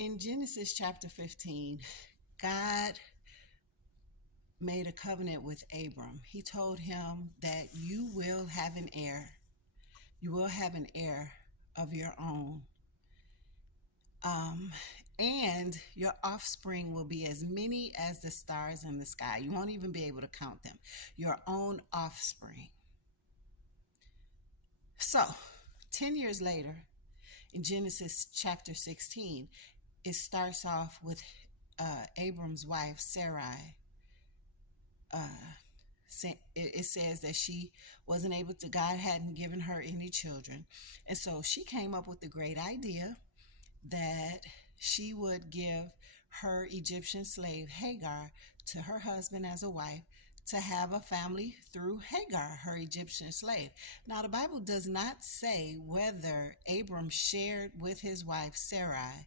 In Genesis chapter 15, God made a covenant with Abram. He told him that you will have an heir. You will have an heir of your own. Um, and your offspring will be as many as the stars in the sky. You won't even be able to count them. Your own offspring. So, 10 years later, in Genesis chapter 16, it starts off with Abram's wife, Sarai. It says that she wasn't able to, God hadn't given her any children. And so she came up with the great idea that she would give her Egyptian slave Hagar to her husband as a wife to have a family through Hagar, her Egyptian slave. Now, the Bible does not say whether Abram shared with his wife Sarai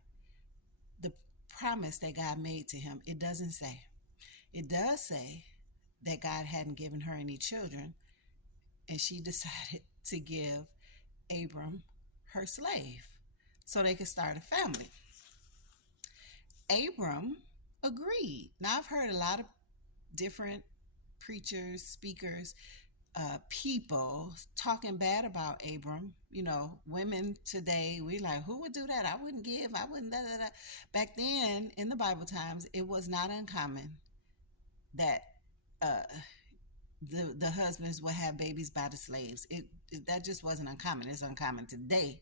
the promise that God made to him. It doesn't say. It does say that God hadn't given her any children, and she decided to give Abram her slave so they could start a family. Abram agreed. Now, I've heard a lot of different preachers, speakers, people talking bad about Abram. You know, women today, we like, who would do that? I wouldn't give, I wouldn't, da, da, da. Back then, in the Bible times, it was not uncommon that uh, the husbands would have babies by the slaves. That just wasn't uncommon. It's uncommon today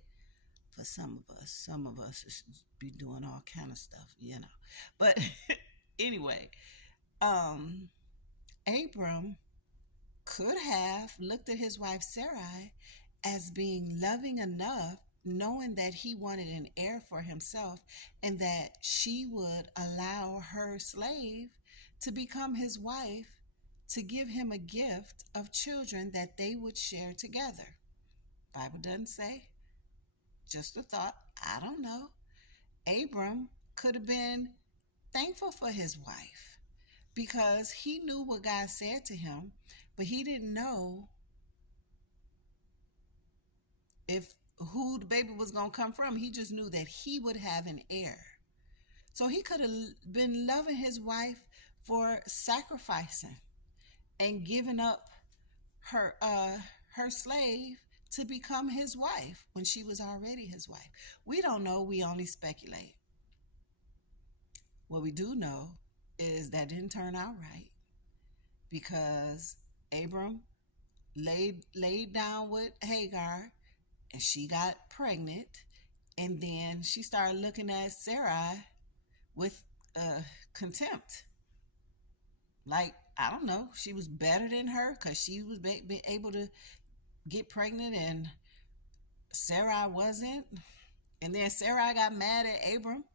for some of us. Some of us be doing all kind of stuff, you know. But anyway, um, Abram could have looked at his wife Sarai as being loving enough, knowing that he wanted an heir for himself and that she would allow her slave to become his wife, to give him a gift of children that they would share together. Bible doesn't say. Just a thought. I don't know. Abram could have been thankful for his wife because he knew what God said to him, but he didn't know if who the baby was going to come from. He just knew that he would have an heir. So he could have been loving his wife for sacrificing and giving up her slave to become his wife when she was already his wife. We don't know. We only speculate. What we do know is that didn't turn out right because Abram laid down with Hagar and she got pregnant, and then she started looking at Sarai with contempt. Like, I don't know, she was better than her because she was able to get pregnant and Sarai wasn't. And then Sarai got mad at Abram.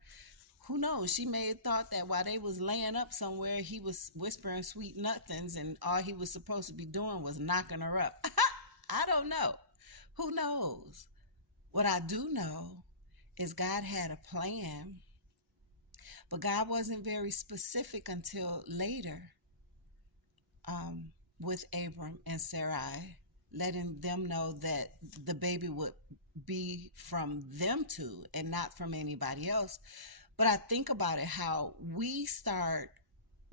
Who knows? She may have thought that while they was laying up somewhere, he was whispering sweet nothings, and all he was supposed to be doing was knocking her up. I don't know. Who knows? What I do know is God had a plan, but God wasn't very specific until later with Abram and Sarai, letting them know that the baby would be from them two and not from anybody else. But I think about it, how we start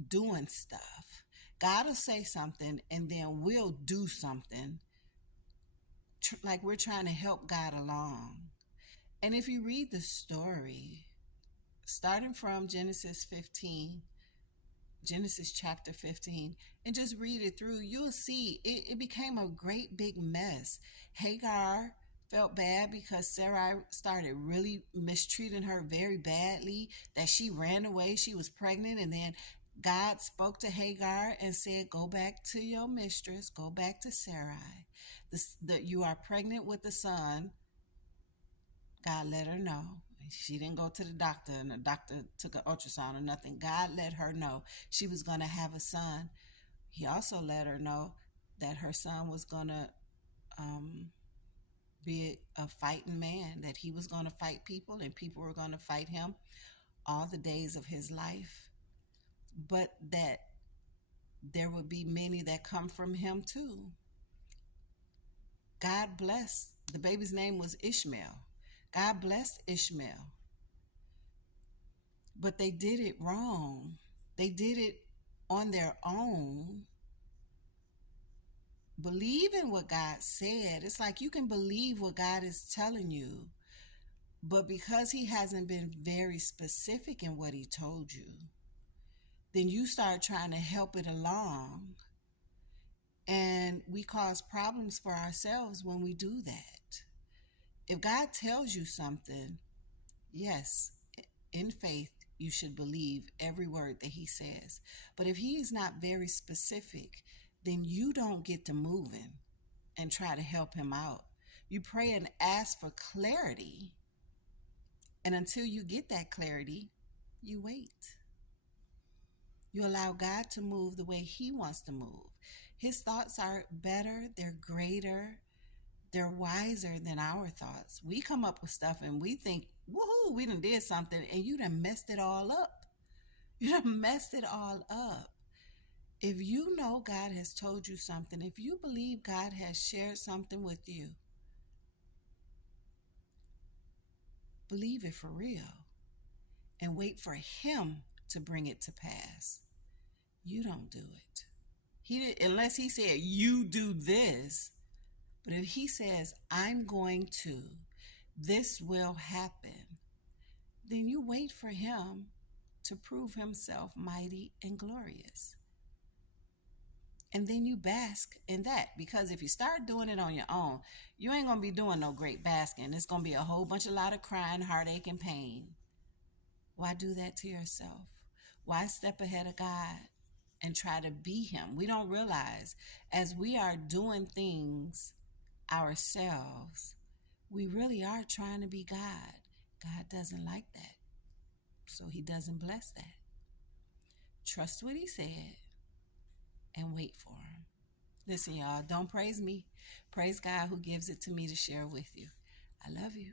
doing stuff. God will say something and then we'll do something like we're trying to help God along. And if you read the story, starting from Genesis chapter 15, and just read it through, you'll see it became a great big mess. Hagar felt bad because Sarai started really mistreating her very badly, that she ran away. She was pregnant, and then God spoke to Hagar and said, go back to your mistress, go back to Sarai. You are pregnant with a son. God let her know. She didn't go to the doctor and the doctor took an ultrasound or nothing. God let her know she was going to have a son. He also let her know that her son was going to be a fighting man, that he was going to fight people and people were going to fight him all the days of his life, but that there would be many that come from him too. God blessed. The baby's name was Ishmael. God blessed Ishmael. but they did it wrong. They did it on their own. Believe in what God said. It's like you can believe what God is telling you, but because He hasn't been very specific in what He told you, then you start trying to help it along. And we cause problems for ourselves when we do that. If God tells you something, yes, in faith, you should believe every word that He says. But if He is not very specific, then you don't get to moving and try to help Him out. You pray and ask for clarity. And until you get that clarity, you wait. You allow God to move the way He wants to move. His thoughts are better, they're greater, they're wiser than our thoughts. We come up with stuff and we think, woohoo, we done did something, and you done messed it all up. You done messed it all up. If you know God has told you something, if you believe God has shared something with you, believe it for real and wait for Him to bring it to pass. You don't do it. Unless He said, you do this. But if He says, I'm going to, this will happen, then you wait for Him to prove Himself mighty and glorious. And then you bask in that. Because if you start doing it on your own, you ain't going to be doing no great basking. It's going to be a whole lot of crying, heartache, and pain. Why do that to yourself? Why step ahead of God and try to be Him? We don't realize as we are doing things ourselves, we really are trying to be God. God doesn't like that. So He doesn't bless that. Trust what He said and wait for Him. Listen, y'all, don't praise me. Praise God who gives it to me to share with you. I love you.